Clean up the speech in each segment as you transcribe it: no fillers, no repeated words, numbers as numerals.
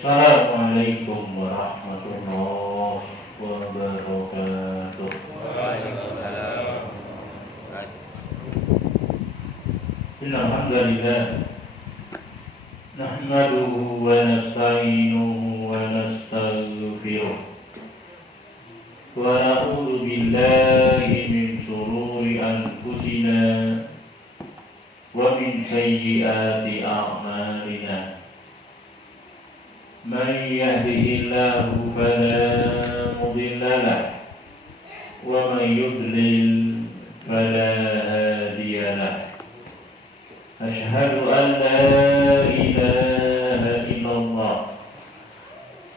Assalamualaikum warahmatullahi wabarakatuh. Waalaikumsalam. Innal hamdalillah nahmaduhu wa nasta'inuhu wa nastaghfiruh wa na'udzu billahi min shururi anfusina wa min sayyiati a'malina. Man yahdihillahu fala mudilla lahu wa man yudlil fala hadiya lahu. Asyhadu an la ilaha illallah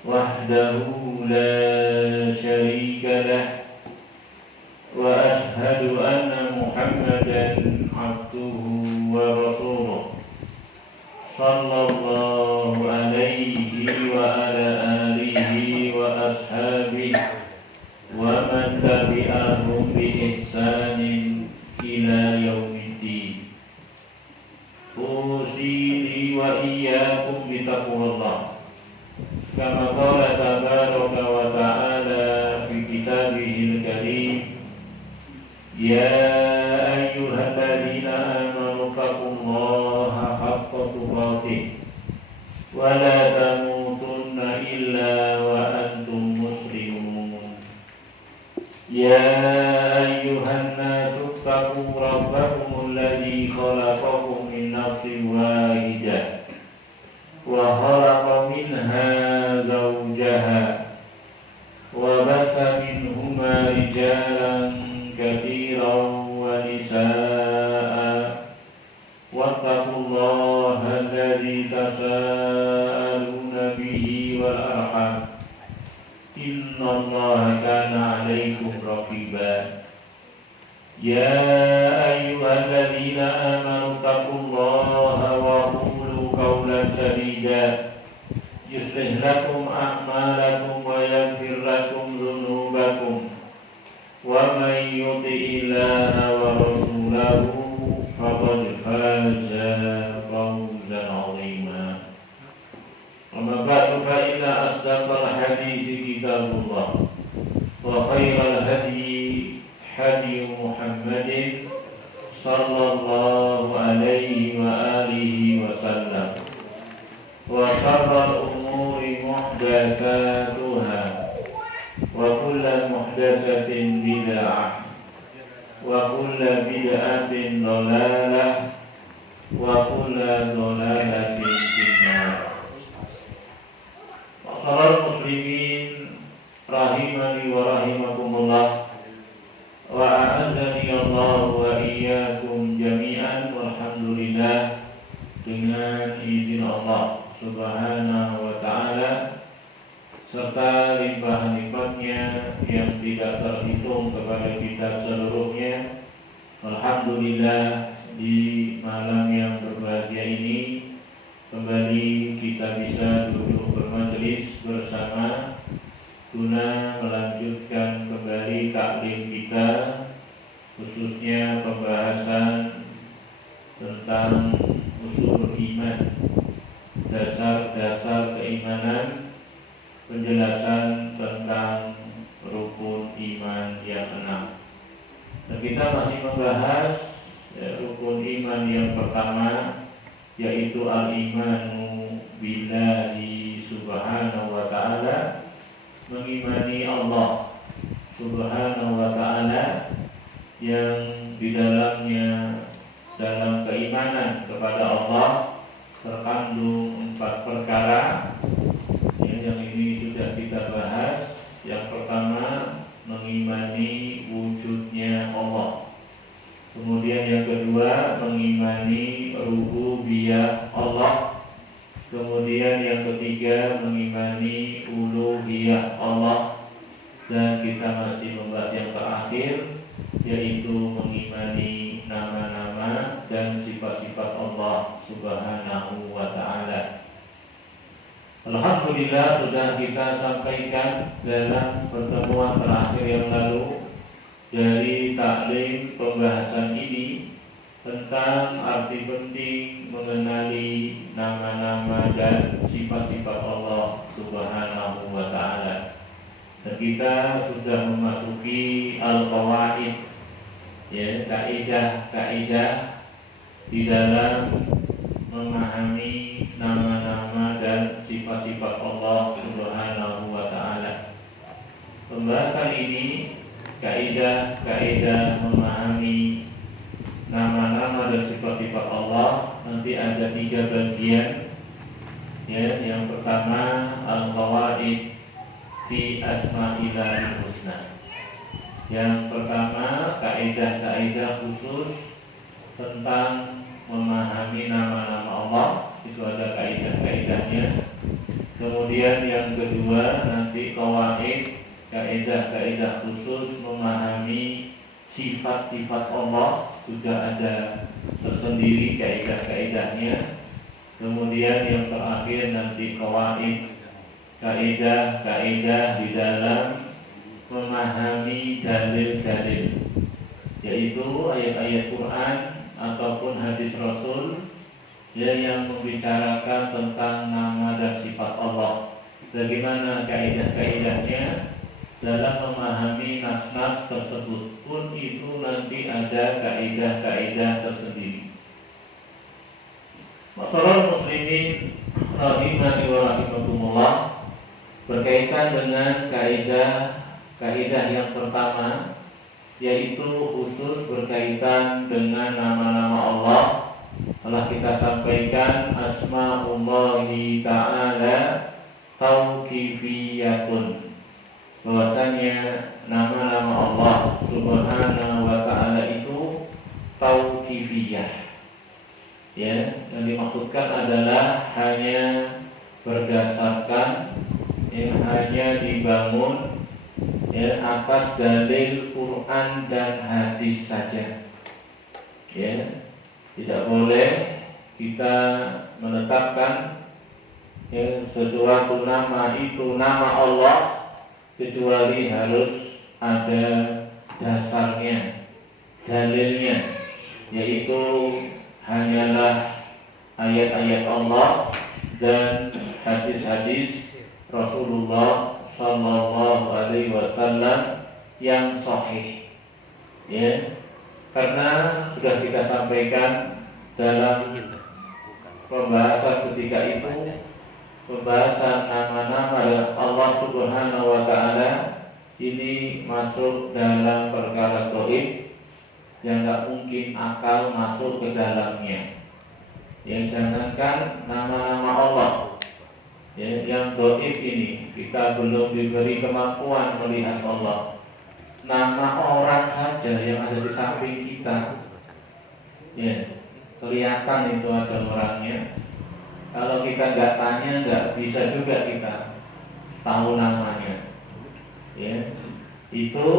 wahdahu la syarika lah wa asyhadu anna Muhammadan abduhu wa rasuluh sallallahu alaihi wa ala alihi wa ashabihi wa man tabi'ahum bi ihsanin ila yaumiddin. Usili wa iyyakum bi taqwallah kama qala tabaraka wa ta'ala fi kitabihil karim. Ya ayyuhalladzina amanu taqullaha haqqa tuqatih wa la tamutunna illa wa antum muslimun. Ya ayyuhan nasu taqu rabbakum alladzi khalaqakum min nafsin wahidah wa khalaqa minha zawjaha wa batha minhuma rijalan katsiran wa nisaa'a wattaqullaha alladzi tasaaluna bihi wal arham innallaha kana 'alaikum raqiba. Ya ayyuhalladzina amanu taqullaha wa qulu qawlan sadida yuslih lakum a'malakum wa yaghfir lakum dhunubakum wa man yuti'illaha wa rasulahu faqad faza fawzan 'azima. Amma ba'du fa inna asdaqal hadithi kitabullah wa khairal hadyi hadi Muhammadin sallallahu alaihi wa alihi wa sallam wa sharral umuri muhdatsatuha wa kullu muhdatsatin bid'ah wa kullu bid'atin dhalalah wa kullu dhalalatin finnar. Ma'asyiral muslimin rahimani wa rahimakumullah wa a'azzani Allah wa iyyakum jami'an. Walhamdulillah, dengan izin Allah subhanahu wa ta'ala serta limpah-limpahnya yang tidak terhitung kepada kita seluruhnya, alhamdulillah di malam yang berbahagia ini kembali kita bisa duduk bermajelis bersama guna melanjutkan kembali taklim kita, khususnya pembahasan tentang usul iman, dasar-dasar keimanan, penjelasan tentang rukun iman yang 6. Dan kita masih membahas rukun iman yang pertama, yaitu al-imanu billahi subhanahu wa ta'ala, mengimani Allah subhanahu wa ta'ala yang di dalamnya dalam keimanan kepada Allah terkandung 4 perkara yang ini sudah kita bahas. Yang pertama, mengimani wujudnya Allah. Kemudian yang kedua, mengimani rububiyah Allah. Kemudian yang ketiga, mengimani uluhiyah Allah. Dan kita masih membahas yang terakhir, yaitu mengimani nama-nama dan sifat-sifat Allah subhanahu wa ta'ala. Alhamdulillah, sudah kita sampaikan dalam pertemuan terakhir yang lalu dari taklim pembahasan ini tentang arti penting mengenali nama-nama dan sifat-sifat Allah Subhanahu wa Ta'ala. Dan kita sudah memasuki al-qawaid, ya, kaidah-kaidah di dalam memahami nama-nama dan sifat-sifat Allah Subhanahu wa Ta'ala. Pembahasan ini, kaidah-kaidah memahami nama-nama dan sifat-sifat Allah, nanti ada 3 bagian. Ya, yang pertama al-qawaid fi asma'illahil husna. Yang pertama kaidah-kaidah khusus tentang memahami nama-nama Allah, itu ada kaidah-kaidahnya. Kemudian yang kedua nanti qawaid, kaidah-kaidah khusus memahami sifat-sifat Allah, juga ada tersendiri kaidah-kaidahnya. Kemudian yang terakhir nanti qawaid, kaidah-kaidah di dalam memahami dalil-dalil, yaitu ayat-ayat Quran ataupun hadis Rasul, ya, yang membicarakan tentang nama dan sifat Allah. Bagaimana kaidah-kaidahnya dalam memahami nas-nas tersebut pun itu nanti ada kaidah-kaidah tersendiri. Masalah muslimin rahimani wa rahimakumullah, berkaitan dengan kaidah yang pertama, yaitu khusus berkaitan dengan nama-nama Allah. Telah kita sampaikan asma'ullahi ta'ala tauqifiyatun, bahwasanya nama-nama Allah Subhanahu wa Ta'ala itu tauqifiyah. Ya, yang dimaksudkan adalah hanya berdasarkan, yang hanya dibangun, ya, atas dalil Quran dan hadis saja. Ya, tidak boleh kita menetapkan, ya, sesuatu nama itu nama Allah kecuali harus ada dasarnya, dalilnya, yaitu hanyalah ayat-ayat Allah dan hadis-hadis Rasulullah Sallallahu Alaihi Wasallam yang sahih. Ya, karena sudah kita sampaikan dalam pembahasan ketika itu, pembahasan nama-nama Allah Subhanahu wa Ta'ala ini masuk dalam perkara gaib yang tak mungkin akal masuk ke dalamnya. Yang jangankan nama-nama Allah, ya, yang gaib ini kita belum diberi kemampuan melihat Allah. Nama orang saja yang ada di samping kita, ya, kelihatan itu ada orangnya. Kalau kita nggak tanya, nggak bisa juga kita tahu namanya. Ya, itu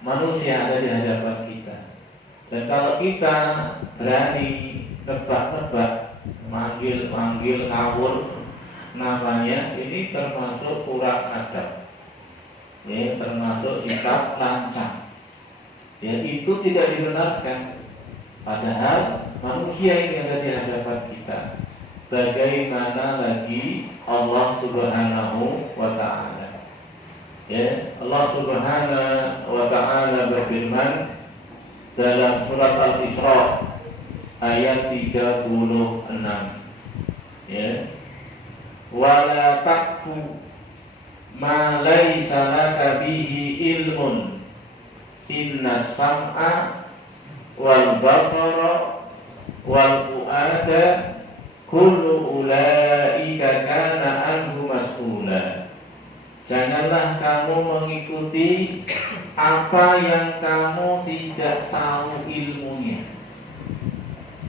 manusia ada di hadapan kita. Dan kalau kita berani tebak-tebak, manggil ngawur namanya, ini termasuk kurang adab. Ya, termasuk sikap lancang. Ya, itu tidak dibenarkan. Padahal manusia ini ada di hadapan kita. Bagaimana lagi Allah Subhanahu wa Ta'ala. Ya, Allah Subhanahu wa Ta'ala berfirman dalam surat Al-Isra ayat 36. Ya. Wala taqfu ma laysa laka bihi ilmun inna sam'a wal basara wal fu'ada kullu ulaika kana anhu mas'ula. Janganlah kamu mengikuti apa yang kamu tidak tahu ilmunya.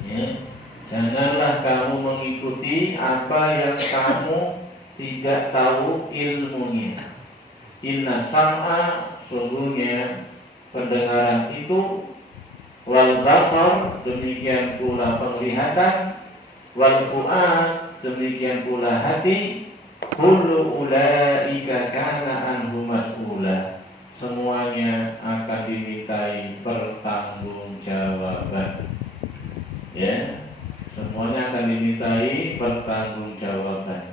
Ya. Janganlah kamu mengikuti apa yang kamu tidak tahu ilmunya. Inna sam'a, sungguhnya pendengaran itu, wal basar, demikian pula penglihatan, wal fu'ad, demikian pula hati, kullu ulaika kana anhu mas'ula, semuanya akan dimintai pertanggung pertanggungjawaban. Ya, semuanya akan dimintai pertanggungjawaban.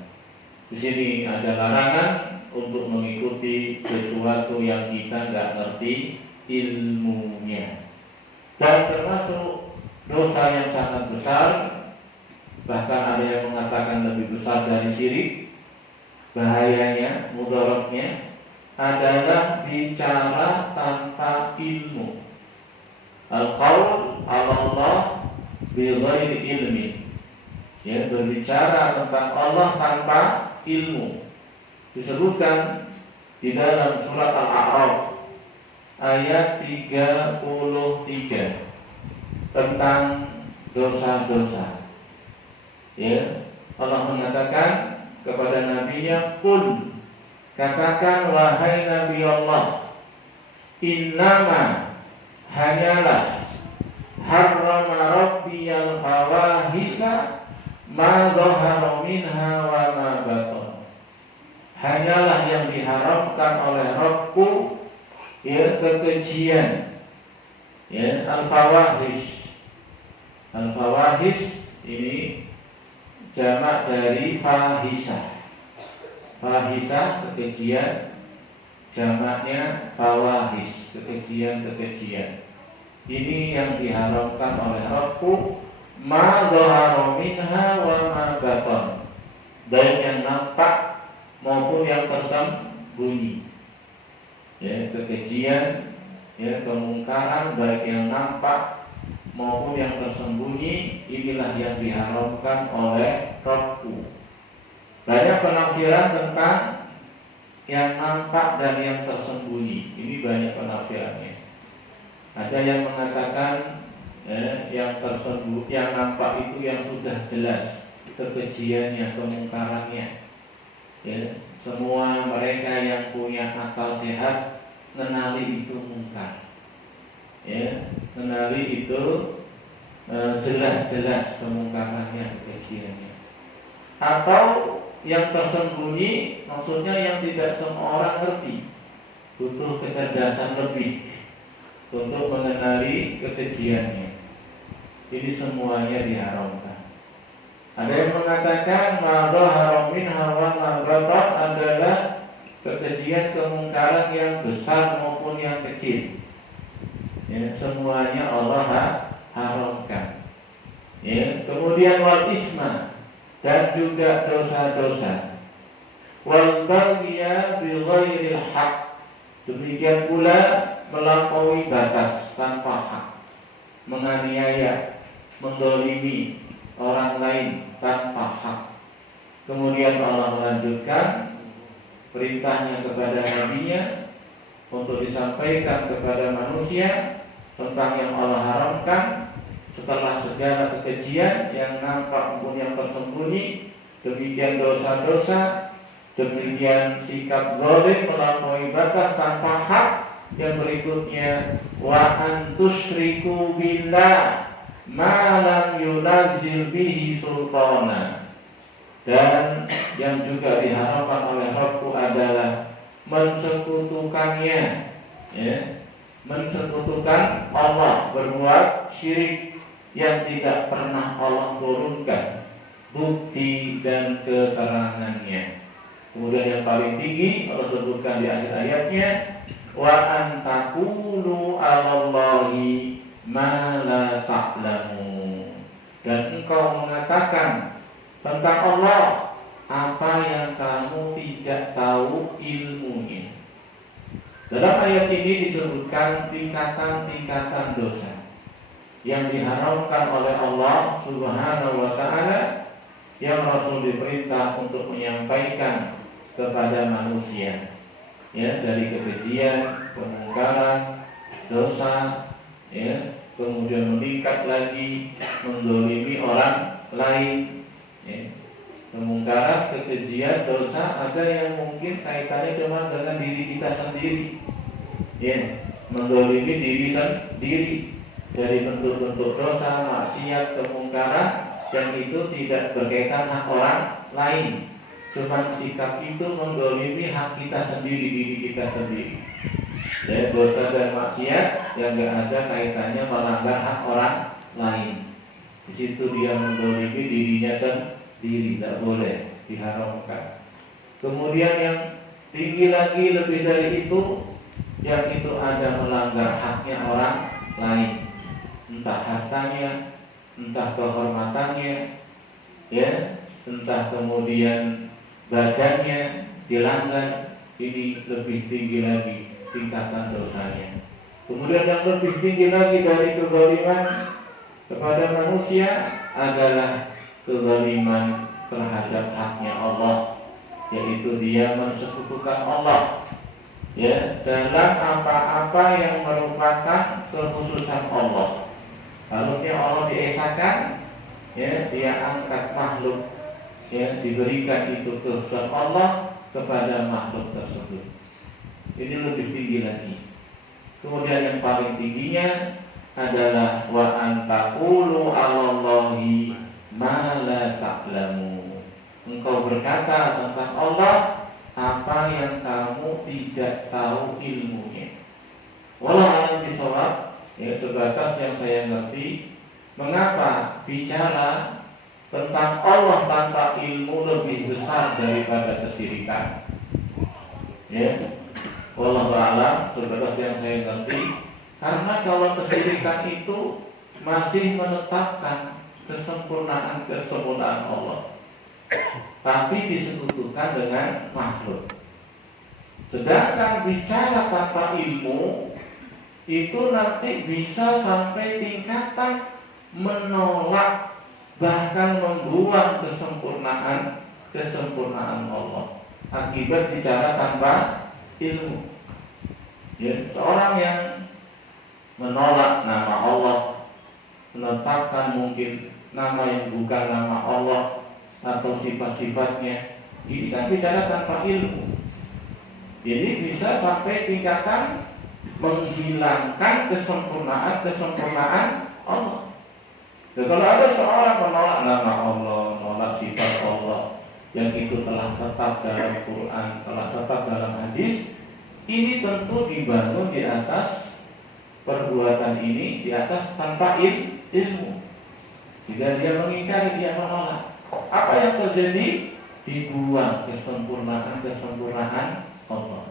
Di sini ada larangan untuk mengikuti sesuatu yang kita nggak ngerti ilmunya, dan termasuk dosa yang sangat besar, bahkan ada yang mengatakan lebih besar dari syirik. Bahayanya, mudaratnya adalah bicara tanpa ilmu. Al-qaul 'ala Allah bighairi ilmi. Ya, berbicara tentang Allah tanpa ilmu. Disebutkan di dalam surat Al-A'raf ayat 33 tentang dosa-dosa. Ya, Allah mengatakan kepada nabinya, "Qul," katakan wahai Nabi Allah, "Innama," hanyalah, "harrama rabbiyal fawahisa ma dhahara minha wa ma batan." Hanyalah yang diharamkan oleh Rabbku, ya, kekejian, ya, al-fawahis. Al-fawahis ini jamak dari fahisah. Fahisah kekejian, jamaknya fawahis, kekejian-kekejian. Ini yang diharamkan oleh Rabbku, ma dhahara minha wa ma batan, baik yang nampak maupun yang tersembunyi. Ya, kekejian, ya, kemungkaran baik yang nampak maupun yang tersembunyi, inilah yang diharamkan oleh Rabbku. Banyak penafsiran tentang yang nampak dan yang tersembunyi. Ini banyak penafsirannya. Ada yang mengatakan yang tersembunyi, yang nampak itu yang sudah jelas kekejiannya, kemungkarannya. Ya, semua mereka yang punya akal sehat mengenali itu mungkar. Ya, mengenali itu jelas-jelas kemungkarannya, kekejiannya. Atau yang tersembunyi, maksudnya yang tidak semua orang ngerti, butuh kecerdasan lebih untuk mengenali kekejiannya. Ini semuanya diharamkan. Ada yang mengatakan ma dhahara minha wa ma batan adalah kekejian, kemungkaran yang besar maupun yang kecil. Ya, semuanya Allah haramkan. Ya, kemudian wal isma, dan juga dosa-dosa. Wal baghiya bi ghairil haq, demikian pula melampaui batas tanpa hak, menganiaya, mendolimi orang lain tanpa hak. Kemudian Allah melanjutkan perintahnya kepada nabinya untuk disampaikan kepada manusia tentang yang Allah haramkan. Setelah segala kekejian yang nampak maupun yang tersembunyi, demikian dosa-dosa, demikian sikap zalim melampaui batas tanpa hak. Yang berikutnya, wa an tusyriku billah ma lam yunazil bihi sultana. Dan yang juga diharapkan oleh Rabbku adalah mensekutukannya, ya, mensekutukan Allah, berbuat syirik yang tidak pernah Allah turunkan bukti dan keterangannya. Kemudian yang paling tinggi Allah sebutkan di akhir ayatnya, wa an taqulu 'alallahi ma la ta'lamun, dan engkau mengatakan tentang Allah apa yang kamu tidak tahu ilmunya. Dalam ayat ini disebutkan tingkatan-tingkatan dosa yang diharamkan oleh Allah Subhanahu wa ta'ala, yang Rasul diperintah untuk menyampaikan kepada manusia, ya, dari kekejian, kemungkaran, dosa, ya, kemudian meningkat lagi mendolimi orang lain, ya. Kemungkaran, kekejian, dosa ada yang mungkin kaitannya cuma dengan diri kita sendiri, ya, mendolimi diri sendiri. Dari bentuk-bentuk dosa, maksiat, kemungkaran yang itu tidak berkaitan hak orang lain, cuma sikap itu mendolimi hak kita sendiri, diri kita sendiri. Ya, dosa dan maksiat yang gak ada kaitannya melanggar hak orang lain. Di situ dia mendolimi dirinya sendiri, tidak boleh, diharamkan. Kemudian yang tinggi lagi lebih dari itu, yang itu ada melanggar haknya orang lain, entah hartanya, entah kehormatannya, ya, entah kemudian badannya dilanggar. Ini lebih tinggi lagi tingkatan dosanya. Kemudian yang lebih tinggi lagi dari kezaliman kepada manusia adalah kezaliman terhadap haknya Allah, yaitu dia mensekutukan Allah, ya, dalam apa-apa yang merupakan kekhususan Allah. Harusnya Allah diesakan, ya, dia angkat makhluk, ya, diberikan itu kekhususan Allah kepada makhluk tersebut. Ini lebih tinggi lagi. Kemudian yang paling tingginya adalah wa antaqulu 'alallahi ma la ta'lamu. Engkau berkata tentang Allah apa yang kamu tidak tahu ilmunya. Wallahu a'lam bishawab. Ya, sebatas yang saya ngerti, mengapa bicara tentang Allah tanpa ilmu lebih besar daripada kesyirikan. Ya, wallahu a'lam, sebatas yang saya ngerti. Karena kalau kesyirikan itu masih menetapkan kesempurnaan Allah, tapi disekutukan dengan makhluk. Sedangkan bicara tanpa ilmu itu nanti bisa sampai tingkatan menolak, bahkan membuang kesempurnaan Allah akibat bicara tanpa ilmu. Ya, seorang yang menolak nama Allah, menetapkan mungkin nama yang bukan nama Allah atau sifat-sifatnya, ini kan bicara tanpa ilmu. Jadi bisa sampai tingkatan menghilangkan kesempurnaan Allah. Dan kalau ada seorang menolak nama Allah, menolak sifat Allah yang itu telah tetap dalam Quran, telah tetap dalam hadis, ini tentu dibangun di atas perbuatan ini, di atas tanpa ilmu. Jika dia mengingkari, dia menolak, apa yang terjadi? Dibuang kesempurnaan Allah.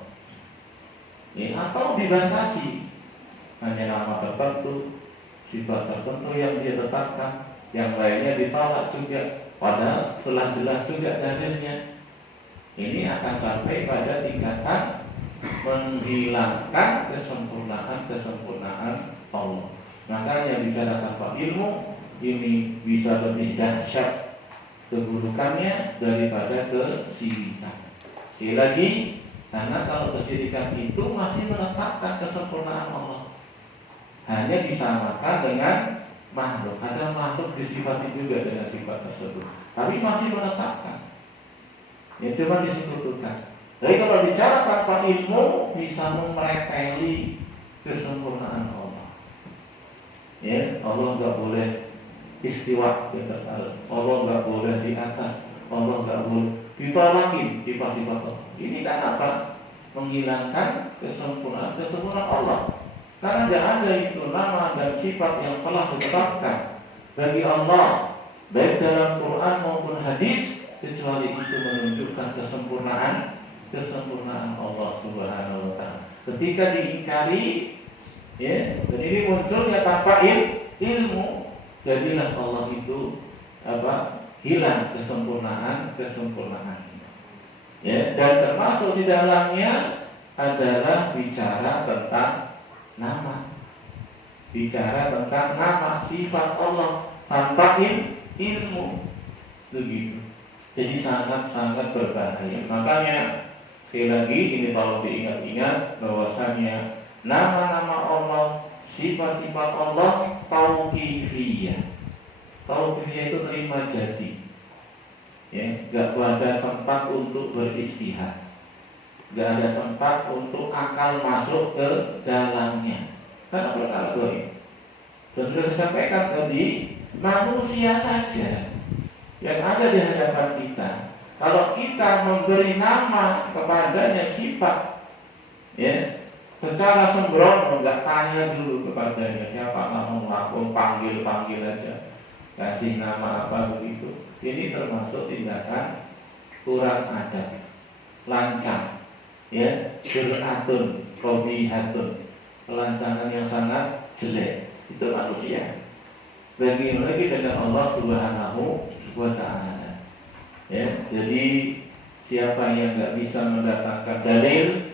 Ya, atau dibatasi hanya nama tertentu, sifat tertentu yang dia tetapkan, yang lainnya ditolak juga, padahal telah jelas juga dalilnya. Ini akan sampai pada tingkatan menghilangkan kesempurnaan Allah. Makanya bicara tanpa ilmu ini bisa lebih dahsyat keburukannya daripada kesyirikan. Sekali lagi, karena kalau kesyirikan itu masih menetapkan kesempurnaan Allah, hanya disamakan dengan makhluk. Ada makhluk disifati juga dengan sifat tersebut, tapi masih menetapkan, ya cuma disekutukan. Jadi kalau bicara tanpa ilmu bisa mereteli kesempurnaan Allah. Ya, Allah nggak boleh istiwa di atas aras, Allah nggak boleh di atas, Allah nggak boleh ditolakin sifat-sifat Allah. Ini kan apa? Menghilangkan kesempurnaan Allah. Karena tidak ada itu nama dan sifat yang telah ditetapkan bagi Allah, baik dalam Quran maupun hadis, kecuali itu menunjukkan kesempurnaan Allah Subhanahu wa ta'ala. Ketika diingkari, ya, dan ini munculnya tanpa ilmu, jadilah Allah itu hilang kesempurnaan. Ya, dan termasuk di dalamnya adalah bicara tentang nama. Bicara tentang nama sifat Allah tanpa ilmu. Begitu. Jadi sangat-sangat berbahaya. Makanya sekali lagi ini kalau diingat-ingat bahwasanya nama-nama Allah, sifat-sifat Allah tauqifiyah. Tauqifiyah itu terima jadi. Ya, gak ada tempat untuk beristihad, gak ada tempat untuk akal masuk ke dalamnya. Karena perkara goib. Dan sudah saya sampaikan tadi, manusia saja yang ada di hadapan kita, kalau kita memberi nama kepadanya sifat, ya, secara sembrono, nggak tanya dulu kepadanya siapa kamu, aku panggil aja, kasih nama apa begitu. Ini termasuk tindakan kurang adab, lancang, ya, suratun, kobihatun, pelancangan yang sangat jelek. Itu manusia. Bagaimana dengan Allah Subhanahu wa Ta'ala? Ya, jadi siapa yang nggak bisa mendatangkan dalil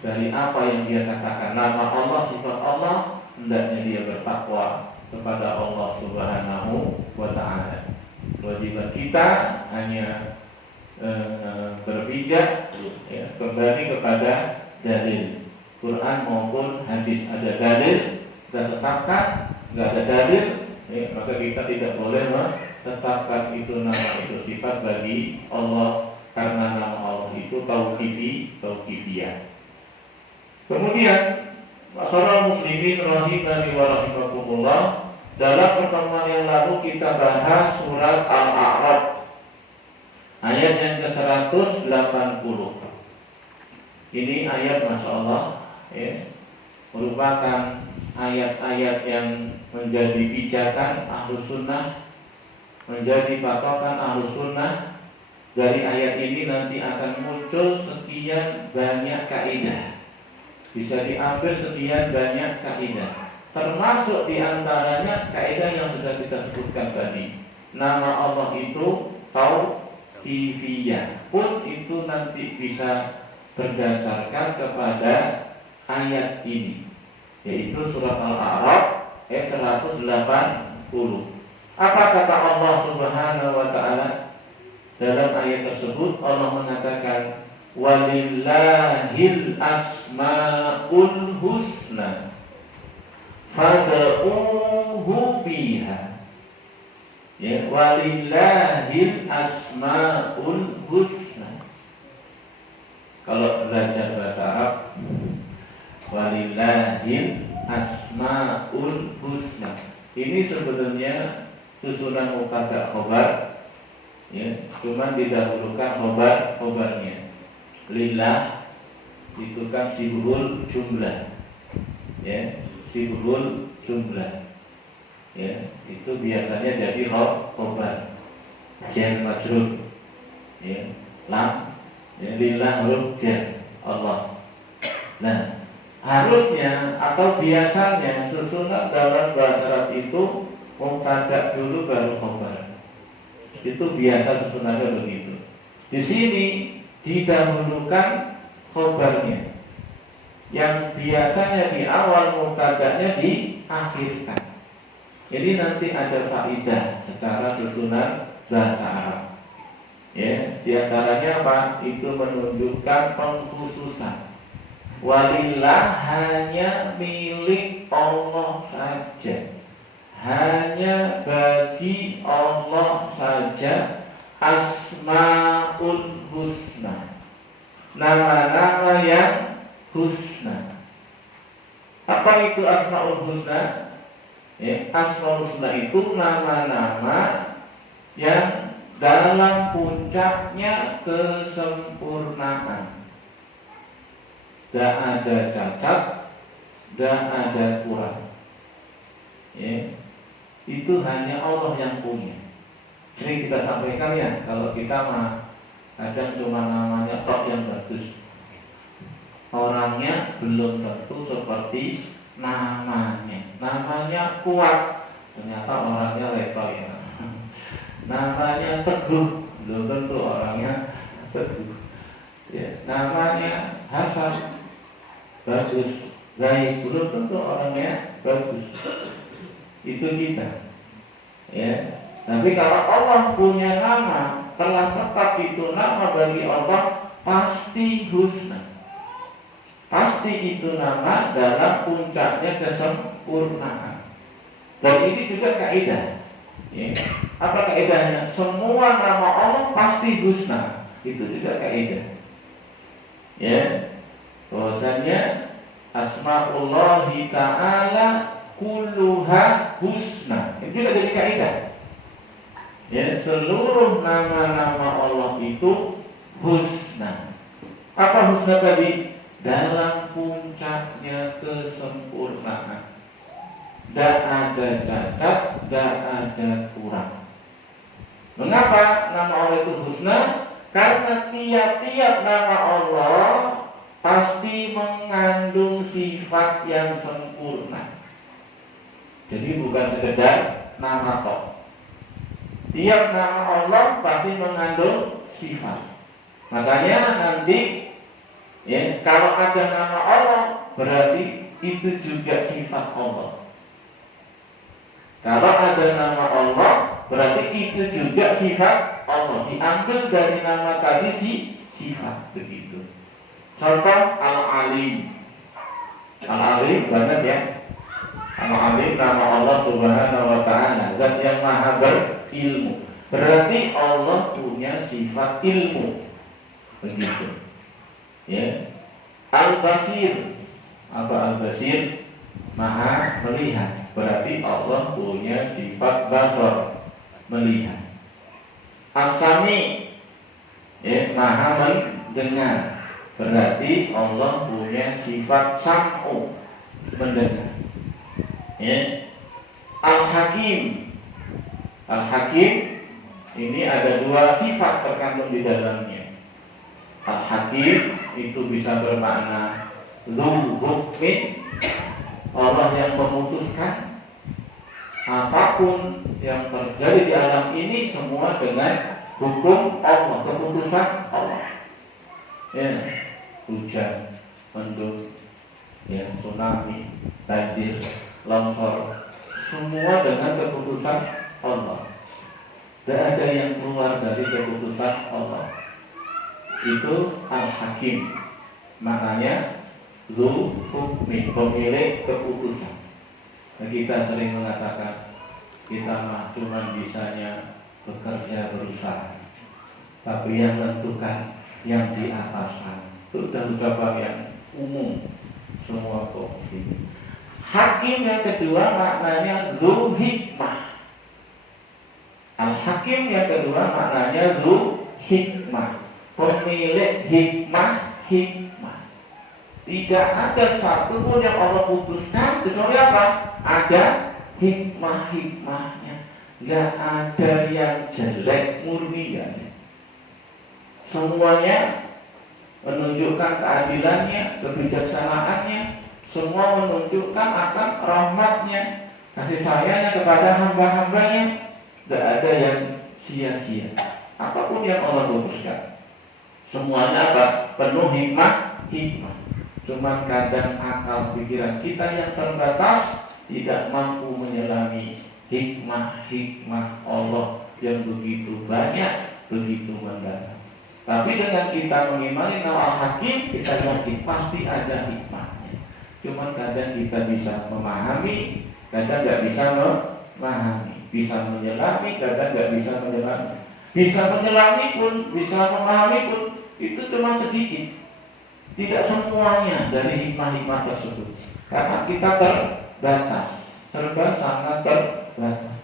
dari apa yang dia katakan, nama Allah, sifat Allah, hendaknya dia bertakwa kepada Allah Subhanahu wa Ta'ala. Kewajiban kita hanya berpijak, ya, kembali kepada dalil Quran maupun hadis. Ada dalil kita tetapkan, nggak ada dalil, ya, maka kita tidak boleh menetapkan itu nama, itu sifat bagi Allah, karena nama Allah itu tauqifiyah. Kemudian, masyarakat muslimin rahimani wa rahimakumullah, dalam pertemuan yang lalu kita bahas surat Al-A'raf ayat yang ke-180. Ini ayat Masya Allah, ya, merupakan ayat-ayat yang menjadi pijakan Ahlus Sunnah, menjadi patokan Ahlus Sunnah. Dari ayat ini nanti akan muncul sekian banyak kaidah, bisa diambil sekian banyak kaidah, termasuk diantaranya kaidah yang sudah kita sebutkan tadi. Nama Allah itu tauqifiyah, pun itu nanti bisa berdasarkan kepada ayat ini, yaitu surat Al-A'raf ayat 180. Apa kata Allah Subhanahu wa Ta'ala dalam ayat tersebut? Allah mengatakan, walillahil asmaul husna fad'uhu biha. Ya, walillahil asmaul husna. Kalau belajar bahasa Arab, walillahil asmaul husna, ini sebenarnya susunan mubtada khobar, ya, cuma didahulukan khobarnya. Lillah itu kan sibhul jumlah, ya, sibhul jumlah, ya, itu biasanya jadi khobar, jar majrur, ya, lam, ya, lillah huruf jar Allah. Nah, harusnya atau biasanya susunan dalam bahasa Arab itu mubtada dulu baru khobar. Itu biasa susunannya begitu. Di sini didahulukan khobarnya, yang biasanya di awal, mubtadanya diakhirkan. Jadi nanti ada faidah secara susunan bahasa Arab. Ya, di antaranya apa? Itu menunjukkan pengkhususan. Walillah, hanya milik Allah saja, hanya bagi Allah saja, asmaul husna, nama-nama yang husna. Apa itu asmaul husna? Ya, asmaul husna itu nama-nama yang dalam puncaknya kesempurnaan. Tidak ada cacat, tidak ada kurang. Ya, itu hanya Allah yang punya. Sering kita sampaikan, ya, kalau kita mah kadang cuma namanya tok yang bagus, orangnya belum tentu seperti namanya. Namanya kuat, ternyata orangnya level, ya. Namanya teguh, belum tentu orangnya teguh, ya. Namanya Hasan, bagus, baik, belum tentu orangnya bagus. Itu kita, ya. Tapi kalau Allah punya nama, telah tetap itu nama bagi Allah pasti husna, pasti itu nama dalam puncaknya kesempurnaan. Dan ini juga kaidah, ya. Apa kaidahnya? Semua nama Allah pasti husna. Itu juga kaidah, ya. Bahwasanya asmaullahi ta'ala kulluha husna. Itu juga jadi kaidah. Ya, seluruh nama-nama Allah itu husna. Apa husna tadi? dalam puncaknya kesempurnaan. Tidak ada cacat, tidak ada kurang. Mengapa nama Allah itu husna? Karena tiap-tiap nama Allah pasti mengandung sifat yang sempurna. Jadi bukan sekedar nama toh. Tiap nama Allah pasti mengandung sifat. Makanya nanti ya, kalau ada nama Allah berarti itu juga sifat Allah. Kalau ada nama Allah berarti itu juga sifat Allah. Diambil dari nama tadi sifat begitu. Contoh Al-Alim. Al-Alim banget ya. Al-Alim nama Allah Subhanahu wa ta'ala, zat yang maha berilmu. Berarti Allah punya sifat ilmu. Begitu. Ya. Al-Basir. Apa Al-Basir? Maha melihat. Berarti Allah punya sifat basar, melihat. As-Sami, ya, maha mendengar. Berarti Allah punya sifat sam'u, mendengar. Ya. Al-Hakim. Al-Hakim ini ada dua sifat terkandung di dalamnya. Al-Hakim itu bisa bermakna dzul hukmin, Allah yang memutuskan apapun yang terjadi di alam ini semua dengan hukum Allah, keputusan Allah. Ya, hujan, mendung, ya, tsunami, banjir, longsor, semua dengan keputusan Allah. Tidak ada yang keluar dari keputusan Allah. Itu Al-Hakim. Maknanya dzul hukmi, pemilik keputusan. Nah, kita sering mengatakan kita mah cuma bisanya bekerja, berusaha, tapi yang menentukan yang di atasan. Itu sudah ucapan yang umum semua kongsi. Hakim yang kedua maknanya dzul hikmah. Al-Hakim yang kedua maknanya dzul hikmah, pemilik hikmah. Tidak ada satu pun yang Allah putuskan kecuali apa? Ada hikmah-hikmahnya. Gak ada yang jelek murni ya. Semuanya menunjukkan keadilannya, kebijaksanaannya. Semua menunjukkan akan rahmatnya, kasih sayangnya kepada hamba-hambanya. Gak ada yang sia-sia. Apapun yang Allah putuskan, semuanya apa? Penuh hikmah. Cuman kadang akal pikiran kita yang terbatas tidak mampu menyelami hikmah Allah yang begitu banyak, begitu mendalam. Tapi dengan kita mengimani nama Al-Hakim, kita yakin pasti ada hikmahnya. Cuman kadang kita bisa memahami, kadang nggak bisa memahami. Bisa menyelami, kadang nggak bisa menyelami. Bisa menyelami pun, bisa memahami pun, itu cuma sedikit. Tidak semuanya dari hikmah-hikmah tersebut. Karena kita terbatas, serba sangat terbatas.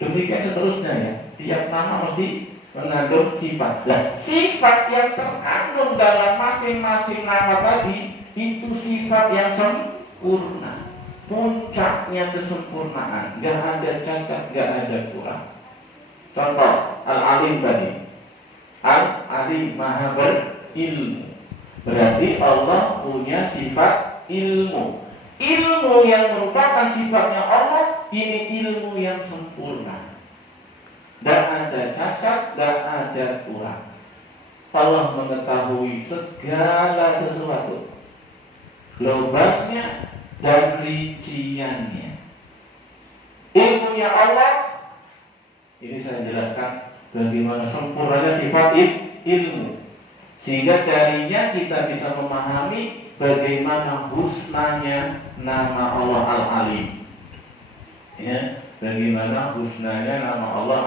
Demikian seterusnya ya. Tiap nama mesti mengandung sifat. Dan sifat yang terkandung dalam masing-masing nama tadi itu sifat yang sempurna. Puncaknya kesempurnaan. Gak ada cacat, gak ada kurang. Contoh Al-Alim tadi. Al-Alim maha berilmu. Berarti Allah punya sifat ilmu. Ilmu yang merupakan sifatnya Allah, ini ilmu yang sempurna. Tidak ada cacat, tidak ada kurang. Allah mengetahui segala sesuatu, globalnya dan rinciannya. Ilmunya Allah, ini saya jelaskan bagaimana sempurnanya sifat ilmu. Sehingga darinya kita bisa memahami bagaimana husnanya nama Allah Al-Alim. Ya, bagaimana husnanya nama Allah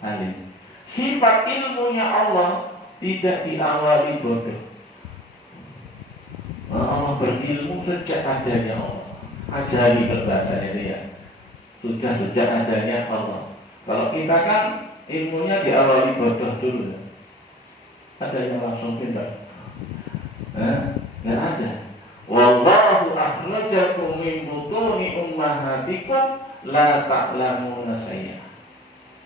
Al-Alim. Sifat ilmunya Allah tidak diawali bodoh. Allah berilmu sejak adanya Allah. Azali bahasanya dia. Sudah sejak adanya Allah. Kalau kita kan ilmunya diawali bodoh dulu. Ada yang langsung pindah. Nggak ada. Wallahu akhrajakum min butuni ummahatikum la ta'lamuna syai'a.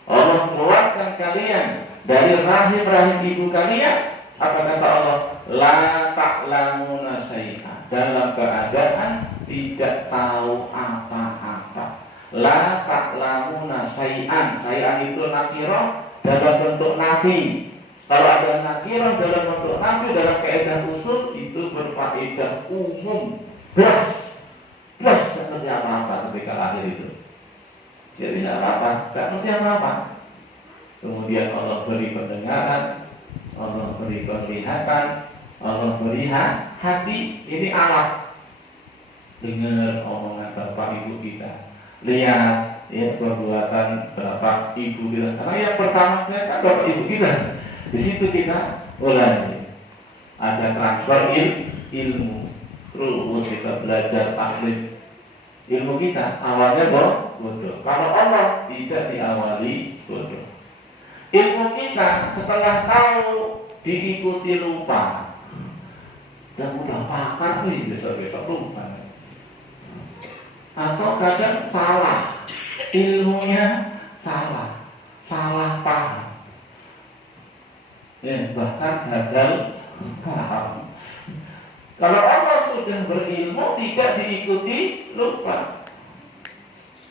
Allah keluarkan kalian dari rahim-rahim ibu kalian. Apa kata Allah? La ta'lamuna syai'a. Dalam keadaan tidak tahu apa-apa. La ta'lamuna syai'an. Syai'an itu nakirah dalam bentuk nafi. Kalau ada nakirah dalam bentuk nafi dalam kaidah usul itu berfaedah umum. Blas ngerti apa-apa ketika lahir itu. Tidak bisa apa-apa, tidak ngerti apa-apa. Kemudian Allah beri pendengaran, Allah beri penglihatan, Allah beri hati. Ini alat. Dengar omongan bapak ibu kita, lihat ya perbuatan bapak ibu kita. Karena yang pertama kan bapak ibu kita. Di situ kita mulai ada transfer ilmu, terus kita belajar taklim. Ilmu kita awalnya bodoh. Kalau Allah tidak diawali bodoh. Ilmu kita setelah tahu diikuti lupa. Dan udah pakar nih besok-besok lupa. Atau kadang salah, ilmunya salah paham. Ya, bahkan gagal paham. Kalau Allah sudah berilmu tidak diikuti lupa,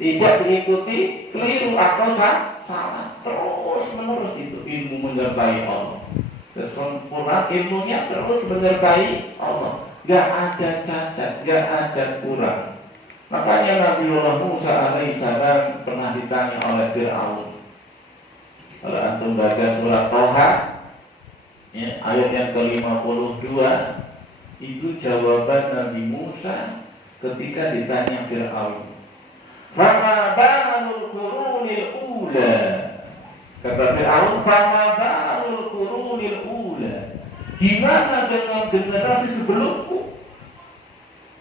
tidak diikuti keliru atau salah, terus menerus itu ilmu menyertai Allah. Kesempurnaan ilmunya terus menyertai Allah. Gak ada cacat, gak ada kurang. Makanya Nabiullah Musa alaihissalam pernah ditanya oleh Fir'aun. Kalau antum baca surat Toha ya, ayat yang ke-52 itu jawaban Nabi Musa ketika ditanya Fir'aun. Fama balul qurunil ula. Kata Fir'aun, fama balul qurunil ula. Gimana dengan generasi sebelumku?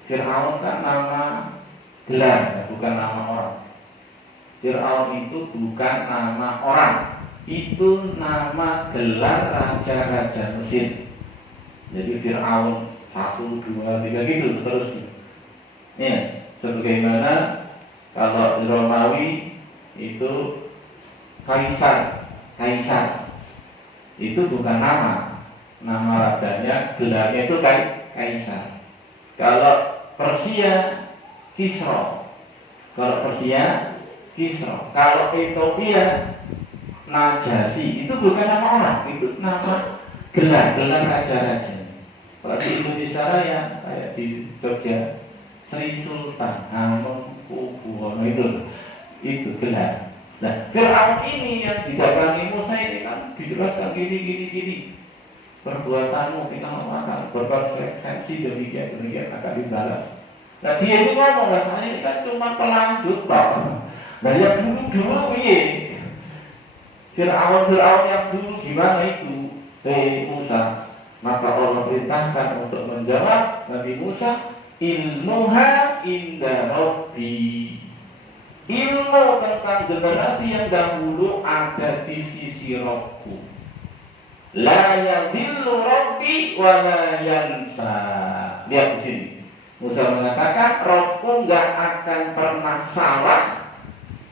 Fir'aun kan nama gelar, bukan nama orang. Fir'aun itu bukan nama orang, itu nama gelar raja-raja Mesir. Jadi Fir'aun 1, 2, 3 gitu seterusnya. Ya, sebagaimana kalau di Romawi itu Kaisar itu bukan nama rajanya, gelarnya itu Kaisar. Kalau Persia Kisra. Kalau Persia Kisra. Kalau Ethiopia Najasi. Itu bukan nama orang, itu nama gelar raja-raja. Kalau di Indonesia ya kayak di Jogja Sri Sultan Hamengkubuwono itu gelar. Nah, Fir'aun ini yang didatangi Musa ini kan dijelaskan gini. Perbuatanmu kita memakan berkonsekuensi demikian akan dibalas. Nah dia ini ngomong, saya ini kan cuma pelanjut Pak. Nah yang dulu iya Fir'aun yang dulu gimana itu Musa. Maka Allah perintahkan untuk menjawab Nabi Musa, ilmuha inda Rabbi. Ilmu tentang generasi yang dahulu ada di sisi Rabbku. La yadillu Rabbi wa la yansa. Lihat di sini. Musa mengatakan, Rabbku nggak akan pernah salah,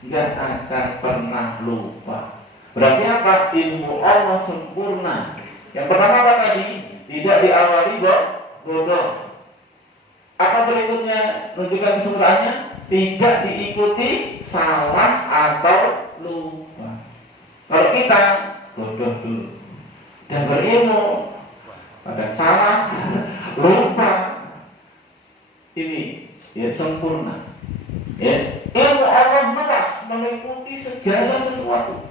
nggak akan pernah lupa. Berarti apa? Ilmu Allah sempurna. Yang pertama apa tadi? Tidak diawali bodoh. Apa berikutnya? Menunjukkan kesempurnaannya? Tidak diikuti salah atau lupa. Kalau kita bodoh dulu dan berilmu, pada salah, lupa. Ini ya sempurna. Ya, ilmu Allah luas meliputi segala sesuatu,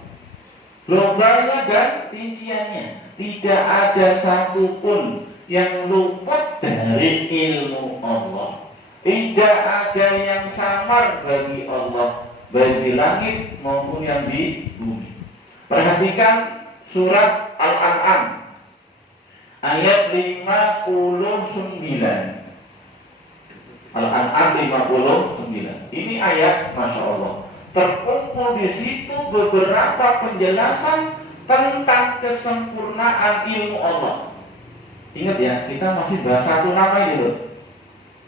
globalnya dan rinciannya. Tidak ada satupun yang luput dari ilmu Allah. Tidak ada yang samar bagi Allah, baik di langit maupun yang di bumi. Perhatikan surat Al-An'am ayat 59. Al-An'am 59. Ini ayat Masya Allah. Terkumpul di situ beberapa penjelasan tentang kesempurnaan ilmu Allah. Ingat ya, kita masih bahas satu nama ini loh,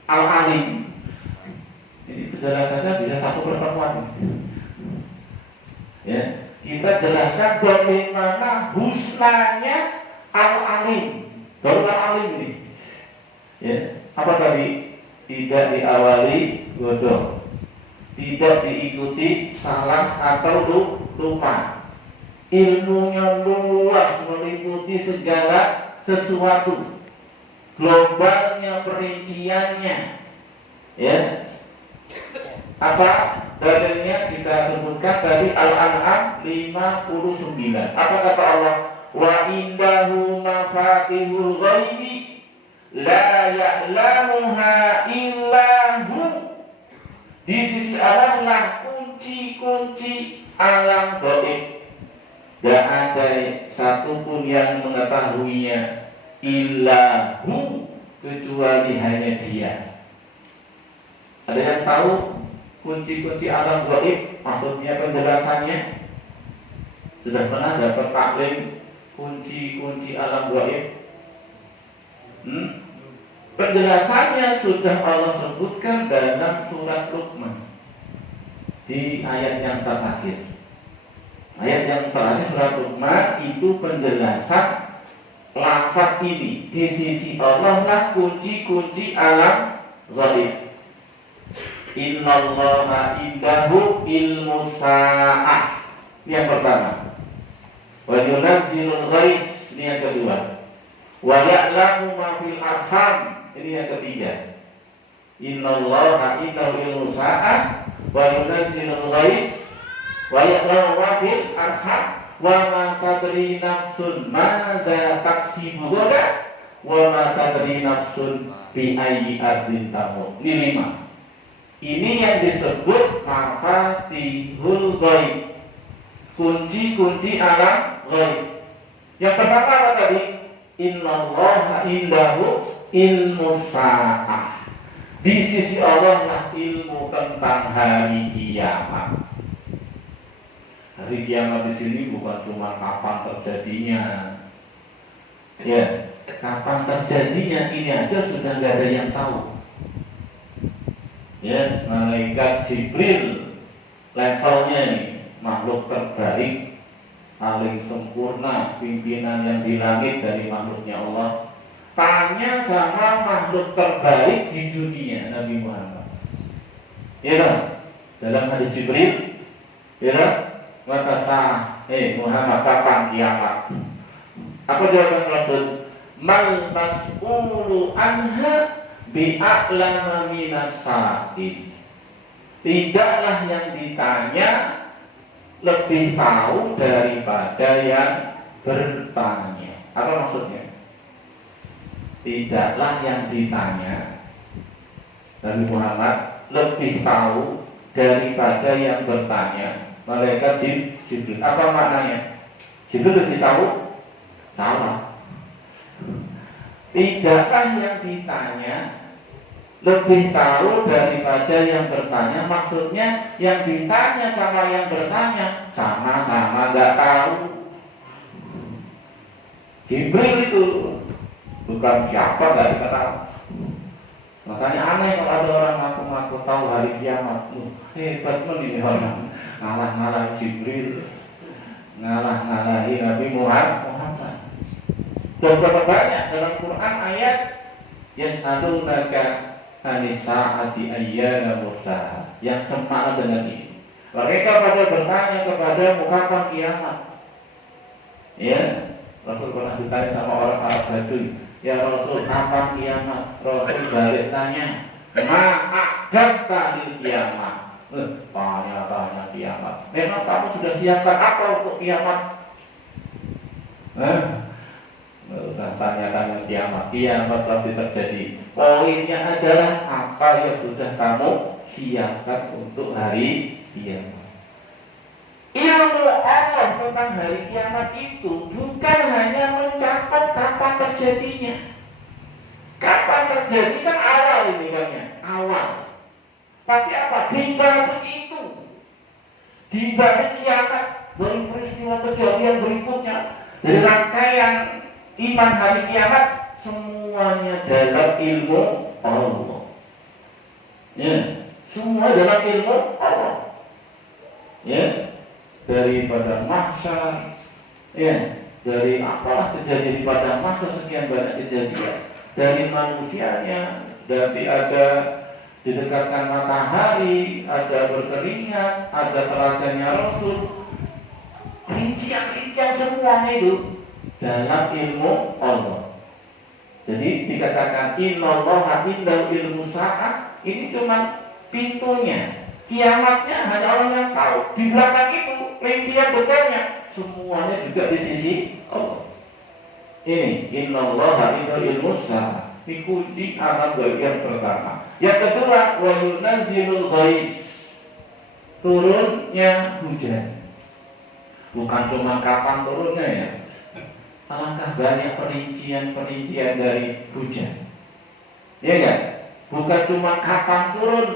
Al-Alim. Ini penjelasannya bisa satu pertemuan. Ya, kita jelaskan bagaimana husnanya Al-Alim. Baru Al-Alim ini. Ya, apa tadi? Tidak diawali bodoh, tidak diikuti salah atau lupa. Ilmunya luas, meliputi segala sesuatu. Globalnya, perinciannya. Ya. Apa dalilnya kita sebutkan tadi Al-An'am 59. Apa kata Allah? Wa indahu mafatihul ghaibi la ya'lamuha illa hu. Di sisi Allah lah kunci-kunci alam gaib. Tidak ada satupun yang mengetahuinya illa hu, kecuali hanya Dia. Ada yang tahu kunci-kunci alam gaib? Maksudnya penjelasannya. Sudah pernah dapat taklim kunci-kunci alam gaib? Penjelasannya sudah Allah sebutkan dalam surat Luqman di ayat yang terakhir. Ayat yang terakhir surat Luqman itu penjelasan lafaz ini. Di sisi Allah lah kunci-kunci alam gaib. Innallaha indahu ilmu sa'ah. Yang pertama. Wa yunazzilul ghais. Ini yang kedua. Wa ya'lamu ma fil arham. Ini yang ketiga. Innallaha indahu ilmu sa'ah wa yunazzilul ghais wa ya'lamu ma fil arham wa ma tadri nafsun madza taksibu ghadan wa ma tadri nafsun bi ayyi ardin tamut. Ini 5. Ini yang disebut mafatihul ghaib, kunci-kunci alam ghaib. Yang pertama apa tadi? Innallaha indahu ilmu sa'ah. Di sisi Allah lah ilmu tentang hari kiamat. Hari kiamat di sini bukan cuma kapan terjadinya. Ya, kapan terjadinya ini aja sudah nggak ada yang tahu. Ya, malaikat Jibril levelnya nih makhluk terbaik, paling sempurna, pimpinan yang di langit dari makhluknya Allah. Tanya sama makhluk terbaik di dunia, Nabi Muhammad. Ya, dalam hadis Jibril, ya, maka Muhammad kapan kiamat? Apa jawaban Rasul? Mal mas'ulu anha bi'a'lama minas sa'il. Tidaklah yang ditanya lebih tahu daripada yang bertanya. Apa maksudnya? Tidaklah yang ditanya Nabi Muhammad lebih tahu daripada yang bertanya. Malaikat Jibril. Apa maknanya? Jibril lebih tahu? Salah. Tidaklah yang ditanya lebih tahu daripada yang bertanya. Maksudnya yang ditanya sama yang bertanya sama-sama nggak tahu. Jibril itu bukan siapa, nggak dikenal. Makanya aneh kalau ada orang ngaku-ngaku tahu hari kiamat. Hebat ini orang, ngalah-ngalah Jibril, ngalah-ngalahi Nabi Muhammad. Dan berapa banyak dalam Quran ayat yas'alunaka anis sa'ati ayyana mursaha, yang sama dengan ini. Mereka pada bertanya kepadamu kapan kiamat. Ya, Rasul pernah ditanya sama orang Arab Badui, ya Rasul kapan kiamat? Rasul balik tanya, ma'akadta lil kiamat. Tanya-tanya kiamat. Memang kamu sudah siapkan apa untuk kiamat? Nggak usah tanya-tanya kiamat. Kiamat pasti terjadi. Poinnya adalah apa yang sudah kamu siapkan untuk hari kiamat. Ilmu Allah tentang hari kiamat itu bukan hanya mencatat kapan terjadinya. Kapan terjadi kan awal ini kan ya, awal. Tapi apa? Di balik itu, di balik kiamat, dari peristiwa kejadian berikutnya, dari rangkaian iman hari kiamat semuanya dalam ilmu Allah. Ya, semua dalam ilmu Allah. Ya, daripada mahsyar, ya, dari apalah kejadian pada masa sekian banyak kejadian, dari manusianya, dari ada didekatkan matahari, ada berkeringat, ada teladannya Rasul, rincian-rincian semuanya itu dalam ilmu Allah. Jadi dikatakan innallaha indal ilmu sa'ah, ini cuma pintunya. Kiamatnya hanya Allah yang tahu. Di belakang itu rincian detailnya semuanya juga di sisi Allah. Ini innallaha indal ilmu sa'ah. Ini kunci amal bagian pertama. Yang kedua, wa yunazzilul ghais, turunnya hujan. Bukan cuma kapan turunnya ya. Alangkah banyak perincian-perincian dari hujan. Ya kan? Bukan cuma kapan turun,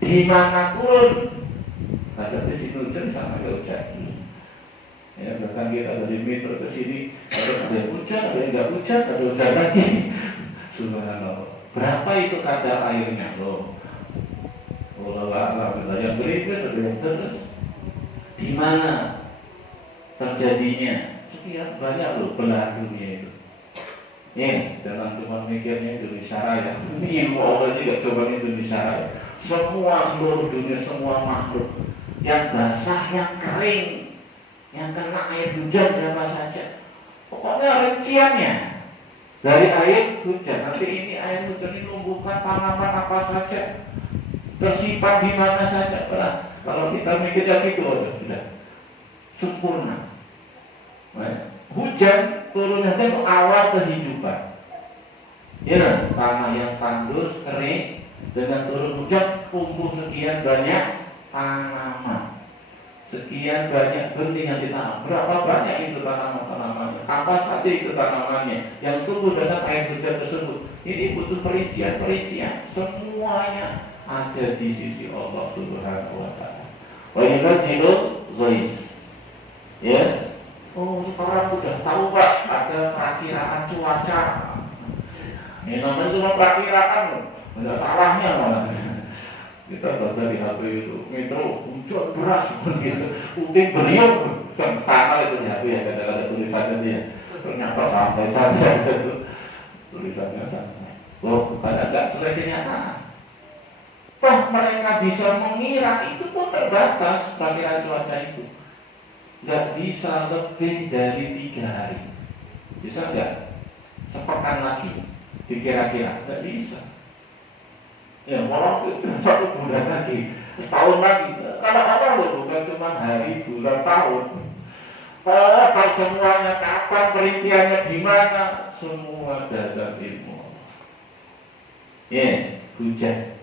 di mana turun. Ada di sini hujan sama ada hujan. Ya, bahkan kita dari metro ke sini ada yang hujan, ada yang enggak hujan, ada hujan lagi. Subhanallah. Berapa itu kadar airnya loh? Allah yang berikus, ada yang terus. Di mana terjadinya? Sekian banyak loh belahan dunia itu. Ya, jangan cuma mikirnya Indonesia Raya. Ilmu Allah juga coba Indonesia Raya. Semua seluruh dunia, semua makhluk yang basah, yang kering, yang kena air hujan siapa saja. Pokoknya rinciannya dari air hujan. Nanti ini air hujan ini numbuhkan tanaman apa saja, tersimpan di mana saja. Kalau kita mikirnya gitu, sudah sempurna. Hujan turunnya itu awal kehidupan. Ya, tanah yang tandus, kering, dengan turun hujan tumbuh sekian banyak tanaman, sekian banyak benih yang ditanam. Berapa banyak itu tanaman-tanamannya? Apa saja itu tanamannya yang tumbuh dengan air hujan tersebut? Ini butuh perincian-perincian. Semuanya ada di sisi Allah Subhanahu wa Ta'ala. Wa yunazzilul ghais. Ya. Oh, sekarang udah tahu Pak, ada perakiraan cuaca. Ini namanya cuma perakiraan, nggak salahnya malah. Kita baca di HP itu, metro hujan deras begitu, puting beliung, sama itu di HP ya, ada tulisannya dia. Ternyata sampai saja itu tulisannya sampai. Loh, pada nggak sesuai kenyataan. Toh mereka bisa mengira, itu pun terbatas perakiraan cuaca itu. Nggak bisa lebih dari 3 hari. Bisa nggak? Sepekan lagi dikira-kira? Nggak bisa. Ya, walau 1 bulan lagi, setahun lagi. Kalau Allah loh, bukan cuma hari, bulan, tahun. Tahu semuanya kapan, perinciannya gimana, semua dalam ilmu. Ya, hujan.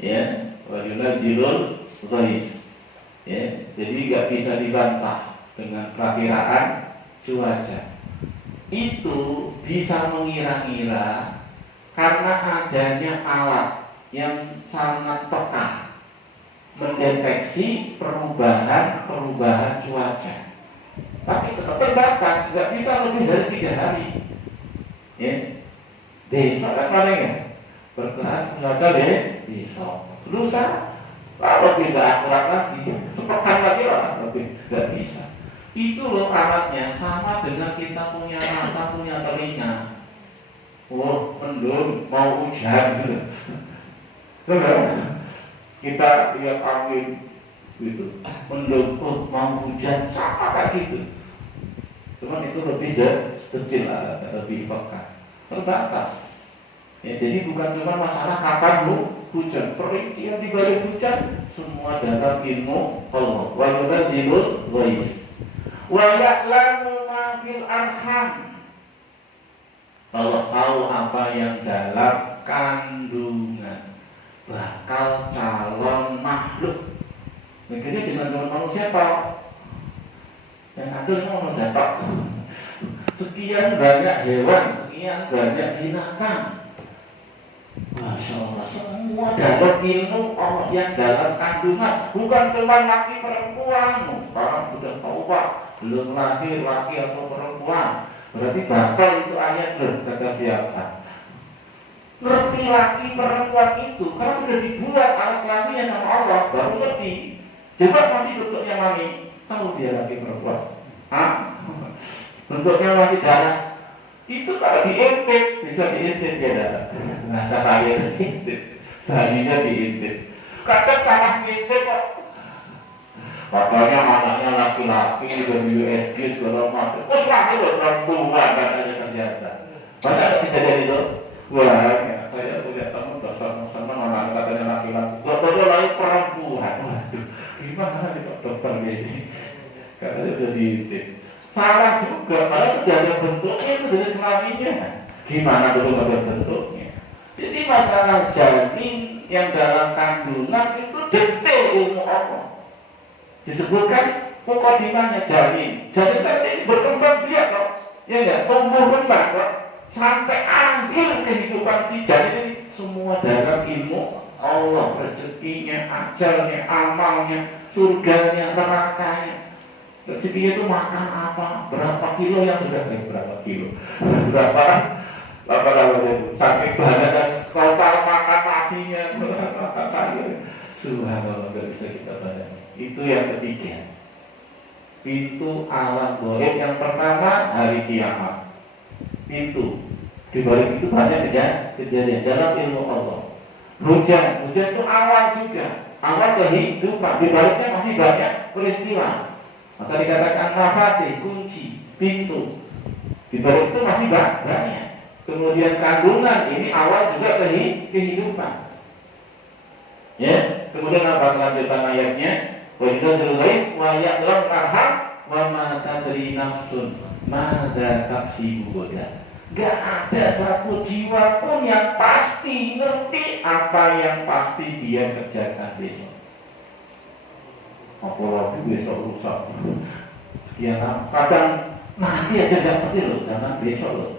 Ya, wa yunazzilul ghais. Ya, jadi nggak bisa dibantah dengan perakiraan cuaca. Itu bisa mengira-ngira karena adanya alat yang sangat peka mendeteksi perubahan cuaca. Tapi tetap terbatas, nggak bisa lebih dari 3 hari. Ya, besok kan paling ya, berkiraan cuaca deh besok, lusa. Kalau tidak akurat lagi, sepekan lagi lah lebih, nggak bisa. Itu loh alatnya, sama dengan kita punya mata, punya telinga. Oh, mendung, mau hujan gitu. Kita lihat angin gitu, mendung, oh, mau hujan, sama kayak gitu. Cuman itu lebih kecil lah, lebih peka, terbatas. Ya, jadi bukan cuma masalah kapan hujan, perincian di balik hujan semua dalam ilmu Allah. Wa yunazzilul ghais. Wa ya'lamu ma fil arham. Allah tahu apa yang dalam kandungan bakal calon makhluk. Mikirnya dengan manusia Pak. Yang kandung manusia Pak. Sekian banyak hewan, sekian banyak binatang. Masya Allah, semua dalam ilmu Allah yang dalam kandungan, bukan cuma laki perempuan. Sekarang sudah tahu Pak, belum lahir laki atau perempuan, Berarti batal itu ayat loh, kata siapa? Ngerti laki perempuan itu karena sudah dibuat alat kelaminnya sama Allah, baru ngerti. Coba masih bentuknya mami, tahu dia laki perempuan? Bentuknya masih darah. Itu kalau diintip bisa diintip ya darah. Bahasa saya diintip, bayinya diintip. Kadang salah ngintip kok. Katanya anaknya laki-laki dari USG segala macam. Terus laki loh perempuan katanya ternyata. Banyak kejadian itu. Wah, ya, saya punya teman dosen-dosen orang katanya laki-laki. Dokternya lagi perempuan. Waduh, gimana nih Pak dokter ini? Katanya udah diintip. Salah juga, karena sudah ada bentuknya itu dari selaminya. Gimana belum ada bentuknya? Jadi masalah janin yang dalam kandungan itu detail ilmu Allah. Disebutkan mukadimahnya janin. Janin kan ini berkembang biak kok. Ya enggak, tumbuh kembang kok. Sampai akhir kehidupan si janin ini semua dalam ilmu Allah, rezekinya, ajalnya, amalnya, surganya, nerakanya. Rezekinya itu makan apa, berapa kilo yang sudah berapa kilo, berapa namanya sakit badan dan total makan nasinya, makan sayur. Subhanallah, nggak bisa kita bayangin. Itu yang ketiga. Pintu alam gaib yang pertama hari kiamat. Pintu di balik itu banyak kejadian dalam ilmu Allah. Hujan itu awal juga, awal kehidupan. Di baliknya masih banyak peristiwa. Maka dikatakan mafatih, kunci, pintu. Di balik itu masih banyak. Kemudian kandungan ini awal juga kehidupan. Ya, kemudian apa kelanjutan ayatnya? Wa yunazzilul ghais wa ya'lamu al-arham wa ma tadri nafsun madza taksibu ghadan. Gak ada satu jiwa pun yang pasti ngerti apa yang pasti dia kerjakan besok. Apalagi besok rusak. Sekian kadang nanti aja gak ngerti loh, jangan besok loh.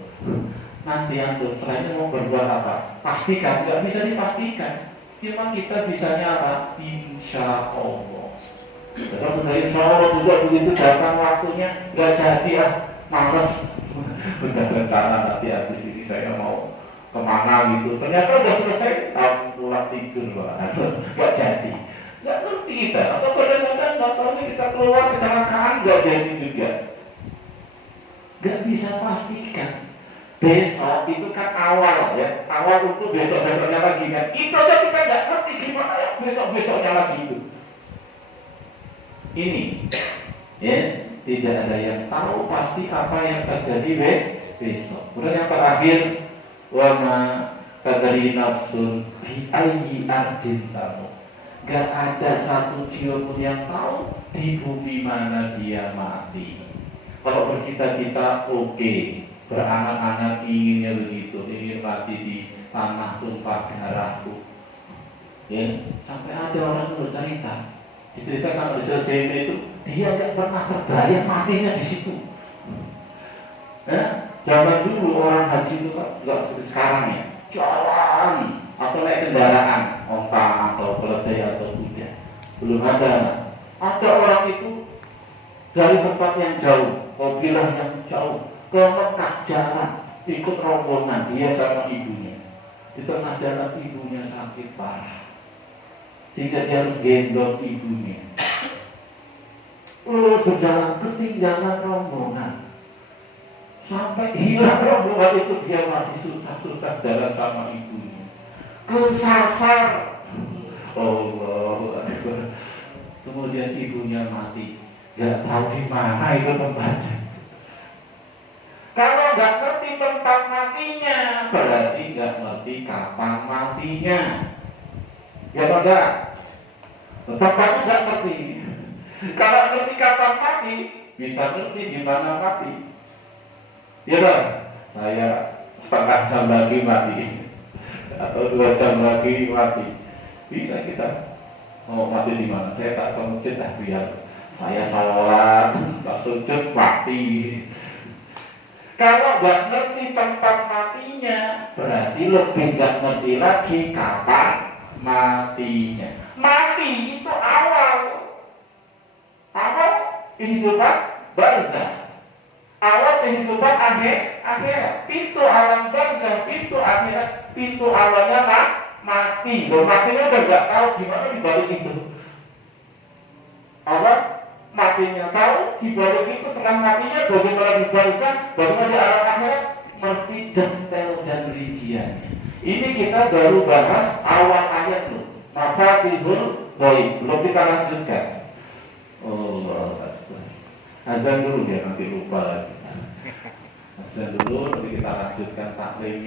Nanti antum selain mau berbuat apa? Pastikan, gak bisa dipastikan. Cuma kita bisanya apa? Insya Allah. Terus dari insya Allah juga begitu datang waktunya gak jadi males. Udah rencana nanti habis ini saya mau kemana gitu. Ternyata udah selesai, langsung pulang tidur gak jadi. Gak ngerti kita. Atau kadang-kadang gak tahu kita keluar kecelakaan gak jadi juga. Gak bisa pastikan. Besok itu kan awal ya, awal untuk besok-besoknya lagi kan. Itu aja kita nggak ngerti gimana ya besok-besoknya lagi itu. Ini ya, tidak ada yang tahu pasti apa yang terjadi besok. Kemudian yang terakhir, wama kadari nafsun bi ayyi ardin tamu. Gak ada satu jiwa pun yang tahu di bumi mana dia mati. Kalau bercita-cita oke. Beranak-anak inginnya begitu, ingin mati di tanah tumpah darahku. Ya, sampai ada orang yang bercerita, diceritakan di selesai itu dia nggak pernah terbayang matinya di situ. Ya, zaman dulu orang haji itu kan nggak seperti sekarang ya, jalan atau naik kendaraan, onta atau keledai atau kuda, belum ada. Ada orang itu dari tempat yang jauh, kabilah yang jauh. Ke Mekah jalan, ikut rombongan dia sama ibunya. Di tengah jalan ibunya sakit parah, sehingga dia harus gendong ibunya. Terus berjalan ketinggalan rombongan, sampai hilang rombongan itu dia masih susah-susah jalan sama ibunya. Kesasar, Allah. Kemudian ibunya mati, gak tahu di mana itu tempatnya. Kalau nggak ngerti tentang matinya, berarti nggak ngerti kapan matinya. Ya enggak? Tempatnya nggak ngerti. Kalau ngerti kapan mati, bisa ngerti di mana mati. Ya dong? Saya setengah jam lagi mati, atau 2 jam lagi mati. Bisa kita mau mati di mana? Saya tak ke masjid biar saya sholat, tak sujud mati. Kalau nggak ngerti tempat matinya, berarti lebih nggak ngerti lagi kapan matinya. Mati itu awal kehidupan barzakh. awal kehidupan akhirat, pintu alam barzah, pintu akhirat, pintu awalnya mati. Loh, matinya udah nggak tahu gimana dibalik itu. Allah matinya tahu, dibalik itu setelah matinya bagaimana di barzah, bagaimana di alam akhirat, ngerti detail dan rinciannya. Ini kita baru bahas awal ayat loh. Mafatihul Ghaib, belum kita lanjutkan. Azan dulu biar nanti lupa lagi. Azan dulu, nanti kita lanjutkan taklimnya.